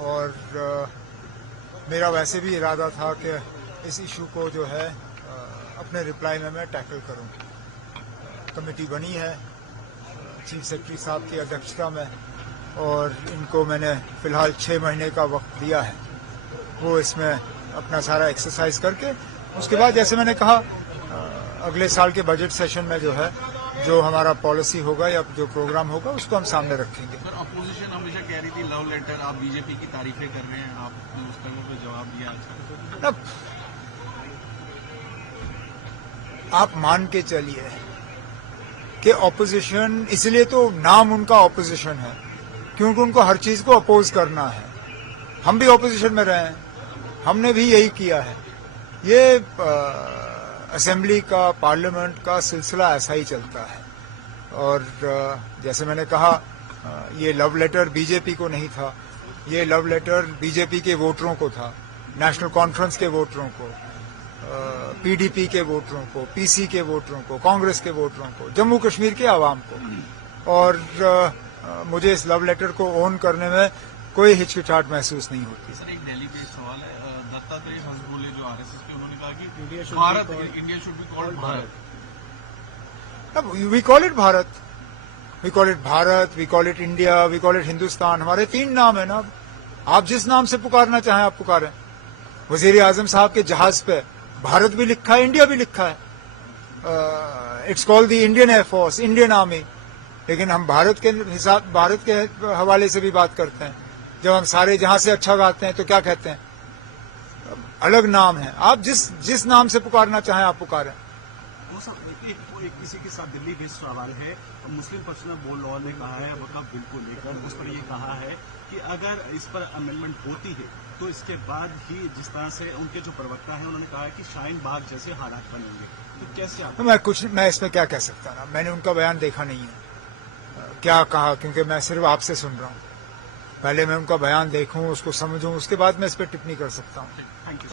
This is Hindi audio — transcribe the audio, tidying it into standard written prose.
और मेरा वैसे भी इरादा था कि इस इशू को जो है अपने रिप्लाई में मैं टैकल करूं। कमेटी बनी है चीफ सेक्रेटरी साहब की अध्यक्षता में और इनको मैंने फिलहाल 6 महीने का वक्त दिया है। वो इसमें अपना सारा एक्सरसाइज करके उसके बाद जैसे मैंने कहा अगले साल के बजट सेशन में जो है जो हमारा पॉलिसी होगा या जो प्रोग्राम होगा उसको हम सामने रखेंगे। सर अपोजिशन हमेशा कह रही थी लव लेटर, आप बीजेपी की तारीफें कर रहे हैं, आपने उस तरह पे जवाब दिया। अब आप मान के चलिए कि ऑपोजिशन, इसलिए तो नाम उनका ऑपोजिशन है क्योंकि उनको हर चीज को अपोज करना है। हम भी ऑपोजिशन में रहे हैं, हमने भी यही किया है। ये असेंबली का, पार्लियामेंट का सिलसिला ऐसा ही चलता है। और जैसे मैंने कहा ये लव लेटर बीजेपी को नहीं था, ये लव लेटर बीजेपी के वोटरों को था, नेशनल कॉन्फ्रेंस के वोटरों को, पीडीपी के वोटरों को, पीसी के वोटरों को, कांग्रेस के वोटरों को, जम्मू कश्मीर के आवाम को। और मुझे इस लव लेटर को ओन करने में कोई हिचकिचाहट महसूस नहीं होती। सर एक दिल्ली पे सवाल है, दत्तात्रेय हंसबोले जो आरएसएस के, उन्होंने कहा कि Bharat, India should be called Bharat. अब we call it Bharat, we call it Bharat, we call it India, we call it Hindustan. हमारे 3 नाम है ना। आप जिस नाम से पुकारना चाहें आप पुकारें। वजीर आजम साहब के जहाज पे भारत भी लिखा है, इंडिया भी लिखा है। It's called the Indian air force, Indian army. लेकिन हम भारत के हिसाब, भारत के हवाले से भी बात करते हैं। जब हम सारे जहां से अच्छा गाते हैं तो क्या कहते हैं, अलग नाम है। आप जिस नाम से पुकारना चाहें आप पुकारें। एक किसी के साथ दिल्ली बेस्ड सवाल है। मुस्लिम पर्सनल लॉ लॉ ने कहा है वक़्फ़ बिल को लेकर, उस पर ये कहा है कि अगर इस पर अमेंडमेंट होती है तो इसके बाद ही, जिस तरह से उनके जो प्रवक्ता हैं उन्होंने कहा है कि शाहीन बाग जैसे हालात बनेंगे, तो कैसे आप? मैं इसमें क्या कह सकता ना, मैंने उनका बयान देखा नहीं है क्या कहा, क्योंकि मैं सिर्फ आपसे सुन रहा हूँ। पहले मैं उनका बयान देखूं, उसको समझूं, उसके बाद मैं इस पर टिप्पणी कर सकता हूँ।